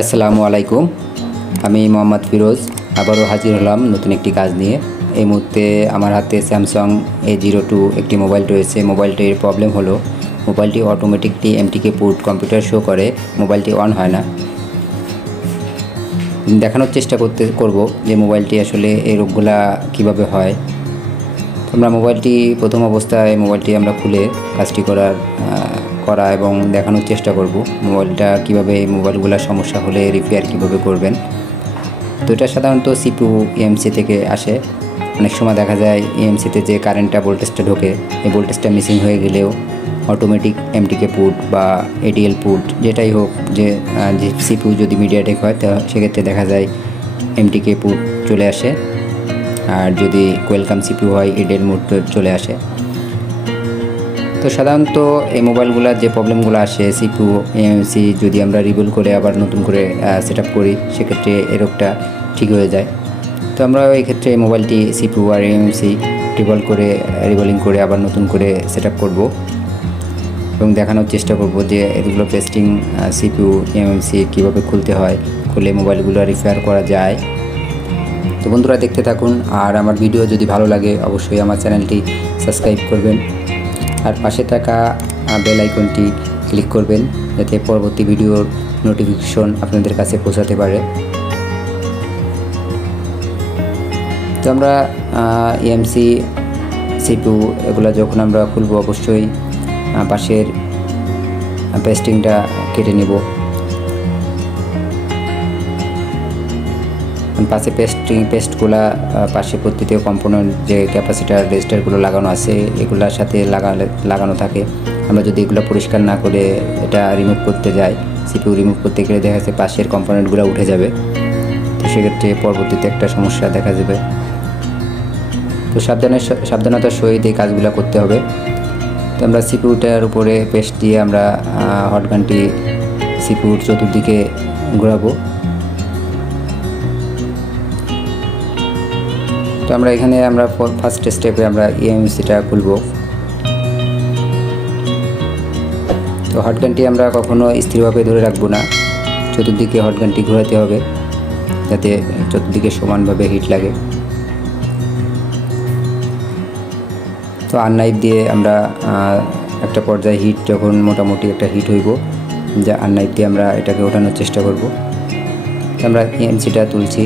আসসালামু আলাইকুম। আমি মোহাম্মদ ফিরোজ আবারও হাজির হলাম নতুন একটি কাজ নিয়ে। এই মুহূর্তে আমার হাতে স্যামসাং A02 একটি মোবাইল রয়েছে। মোবাইলটির প্রবলেম হলো মোবাইলটি automatically MTK port computer show করে, মোবাইলটি অন হয় না। দেখানোর চেষ্টা করব যে মোবাইলটি আসলে এই রোগগুলা কীভাবে হয়। আমরা মোবাইলটি প্রথম অবস্থায় আমরা খুলে কাজটি করা এবং দেখানোর চেষ্টা করব মোবাইলটা কীভাবে, মোবাইলগুলোর সমস্যা হলে রিপেয়ার কীভাবে করবেন। তো এটা সাধারণত CPU EMC থেকে আসে। অনেক সময় দেখা যায় EMCতে যে কারেন্টটা ভোল্টেজটা ঢোকে, এই ভোল্টেজটা মিসিং হয়ে গেলেও অটোমেটিক MTK পোর্ট বা ADL পোর্ট যেটাই হোক, যে CPU যদি মিডিয়াটেক হয় তো সেক্ষেত্রে দেখা যায় MTK পোর্ট চলে আসে, আর যদি ওয়েলকাম CPU হয় ADL মোড চলে আসে। তো সাধারণত এই মোবাইলগুলোর যে প্রবলেমগুলো আসে, CPU EMC যদি আমরা রিবুল করে আবার নতুন করে সেট আপ করি সেক্ষেত্রে এই রোগটা ঠিক হয়ে যায়। তো আমরা এই ক্ষেত্রে মোবাইলটি CPU আর EMC রিবলিং করে আবার নতুন করে সেট আপ করবো এবং দেখানোর চেষ্টা করব যে এগুলো টেস্টিং CPU EMC কীভাবে খুলতে হয়, খুলে মোবাইলগুলো রিপেয়ার করা যায়। তো বন্ধুরা দেখতে থাকুন, আর আমার ভিডিও যদি ভালো লাগে অবশ্যই আমার চ্যানেলটি সাবস্ক্রাইব করবেন আর পাশে থাকা বেল আইকনটি ক্লিক করবেন যাতে পরবর্তী ভিডিওর নোটিফিকেশন আপনাদের কাছে পৌঁছাতে পারে। তো আমরা EMC CPU এগুলো যখন আমরা খুলব অবশ্যই পাশের পেস্টিংটা কেটে নেব। পাশে পেস্টগুলা পাশে প্রতিটি কম্পোনেন্ট যে ক্যাপাসিটার রেজিস্টারগুলো লাগানো আছে এগুলোর সাথে লাগানো থাকে। আমরা যদি এগুলো পরিষ্কার না করে এটা রিমুভ করতে যাই, CPU রিমুভ করতে গেলে দেখা যাচ্ছে পাশের কম্পোনেন্টগুলো উঠে যাবে। তো সেক্ষেত্রে পরবর্তীতে একটা সমস্যা দেখা যাবে। তো সাবধানতার সহিত এই কাজগুলো করতে হবে। তো আমরা CPUটার উপরে পেস্ট দিয়ে আমরা হট গানটি CPUর চতুর্দিকে ঘোরাবো। তো আমরা এখানে ফার্স্ট স্টেপে আমরা EMCটা খুলব। তো হট গানটি আমরা কখনো স্থিরভাবে ধরে রাখবো না, চতুর্দিকে হট গানটি ঘোরাতে হবে যাতে চতুর্দিকে সমানভাবে হিট লাগে। তো আননাইফ দিয়ে আমরা একটা পর্যায়ে হিট যখন মোটামুটি একটা হিট হইব, যে আননাইফ দিয়ে আমরা এটাকে ওঠানোর চেষ্টা করব। আমরা EMCটা তুলছি।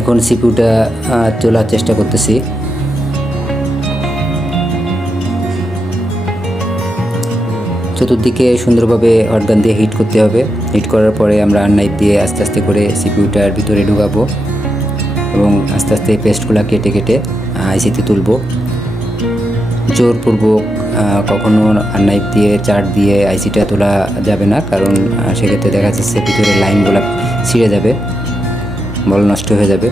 এখন CPUটা তোলার চেষ্টা করতেছি। চতুর্দিকে সুন্দরভাবে হটগান দিয়ে হিট করতে হবে। হিট করার পরে আমরা আননাইফ দিয়ে আস্তে আস্তে করে CPUটার ভিতরে ঢুকাবো এবং আস্তে আস্তে পেস্টগুলো কেটে কেটে আইসিতে তুলব। জোরপূর্বক কখনো আননাইফ দিয়ে চার দিয়ে আইসিটা তোলা যাবে না, কারণ সেক্ষেত্রে দেখা যাচ্ছে ভিতরে লাইনগুলো ছিঁড়ে যাবে, বল নষ্ট হয়ে যাবে।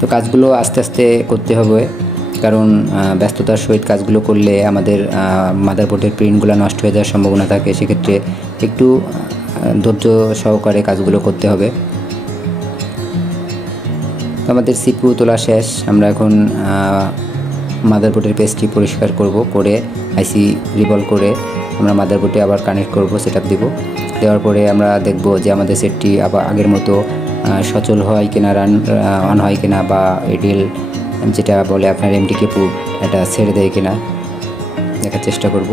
তো কাজগুলো আস্তে আস্তে করতে হবে, কারণ ব্যস্ততার সহিত কাজগুলো করলে আমাদের মাদারবোর্ডের প্রিন্টগুলো নষ্ট হয়ে যাওয়ার সম্ভাবনা থাকে। সেক্ষেত্রে একটু ধৈর্য সহকারে কাজগুলো করতে হবে। আমাদের CPU তোলা শেষ। আমরা এখন মাদারবোর্ডের পেস্টটি পরিষ্কার করব, করে আইসি রিভলভ করে আমরা মাদারবোর্ডে আবার কানেক্ট করব, সেটআপ দেব। দেওয়ার পরে আমরা দেখব যে আমাদের সেটটি আবার আগের মতো সচল হয় কিনা, অন হয় কিনা, বা ADL যেটা বলে আপনার MTK পোর্ট এটা ছেড়ে দেয় কিনা দেখার চেষ্টা করব।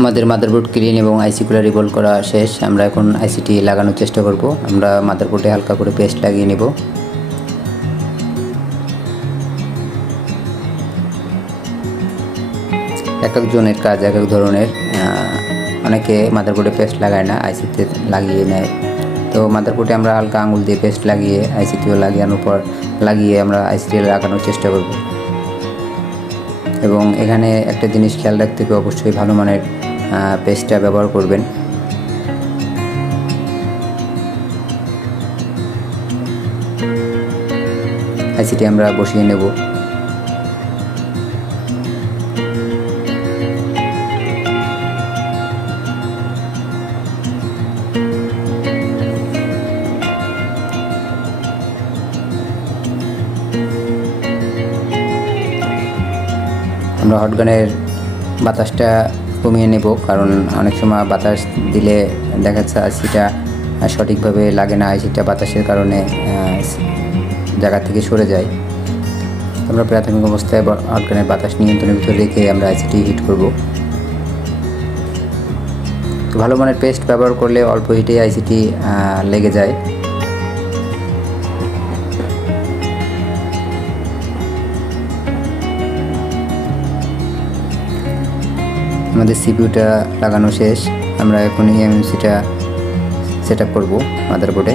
আমাদের মাদারবোর্ড ক্লিন এবং আইসিগুলো রিভলভ করা শেষ। আমরা এখন আইসিটি লাগানোর চেষ্টা করব। আমরা মাদারবোর্ডে হালকা করে পেস্ট লাগিয়ে নেব। এক একজনের কাজ এক এক ধরনের। অনেকে মাদারবোর্ডে পেস্ট লাগায় না, আইসিতে লাগিয়ে নেয়। তো মাদারবোর্ডে আমরা হালকা আঙুল দিয়ে পেস্ট লাগিয়ে আইসিটিও লাগানোর পর আমরা আইসিটি লাগানোর চেষ্টা করব। এবং এখানে একটা জিনিস খেয়াল রাখতে হবে, অবশ্যই ভালো মানের পেস্টটা ব্যবহার করবেন। আইসিটি আমরা বসিয়ে নেব। আমরা হটগানের বাতাসটা কমিয়ে নেব, কারণ অনেক সময় বাতাস দিলে দেখা যাচ্ছে আইসিটা সঠিকভাবে লাগে না, আইসিটা বাতাসের কারণে জায়গা থেকে সরে যায়। আমরা প্রাথমিক অবস্থায় হটগানের বাতাস নিয়ন্ত্রণের ভিতরে রেখে আমরা আইসিটি হিট করব। তো ভালো মানের পেস্ট ব্যবহার করলে অল্প হিটে আইসিটি লেগে যায়। আমাদের সিপিইউটা লাগানো শেষ। আমরা এখন এমএমসিটা সেট আপ করবো মাদারবোর্ডে।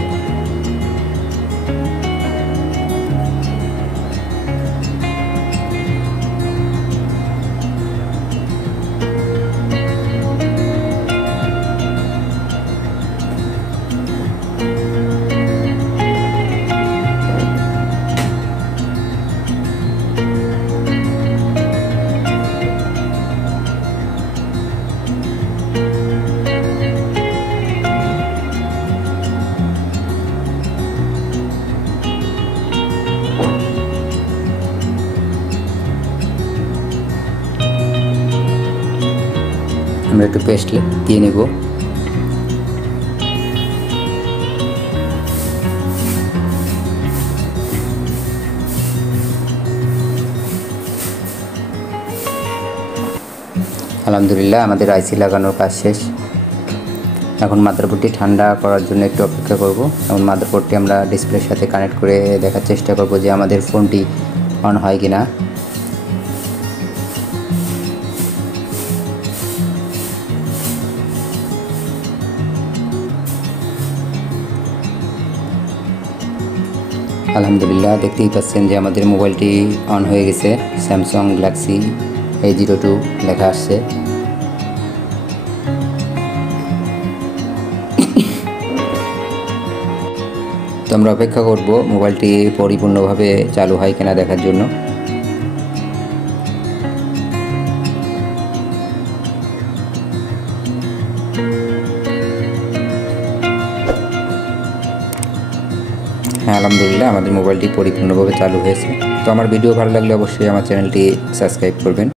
আমরা একটু পেস্ট দিয়ে নেব। আলহামদুলিল্লাহ আমাদের আইসি লাগানোর কাজ শেষ। এখন মাদারবোর্ডটি ঠান্ডা করার জন্য একটু অপেক্ষা করব। এখন মাদারবোর্ডটি আমরা ডিসপ্লের সাথে কানেক্ট করে দেখার চেষ্টা করব যে আমাদের ফোনটি অন হয় কিনা। আলহামদুলিল্লাহ দেখতেই পাচ্ছেন যে আমাদের মোবাইলটি অন হয়ে গেছে। স্যামসাং গ্যালাক্সি A02 লেখা আসছে। তো আমরা অপেক্ষা করব মোবাইলটি পরিপূর্ণভাবে চালু হয় কিনা দেখার জন্য। হ্যাঁ আলহামদুলিল্লাহ আমাদের মোবাইলটি পরিপূর্ণভাবে চালু হয়েছে। তো আমার ভিডিও ভালো লাগলে অবশ্যই আমার চ্যানেলটি সাবস্ক্রাইব করবেন।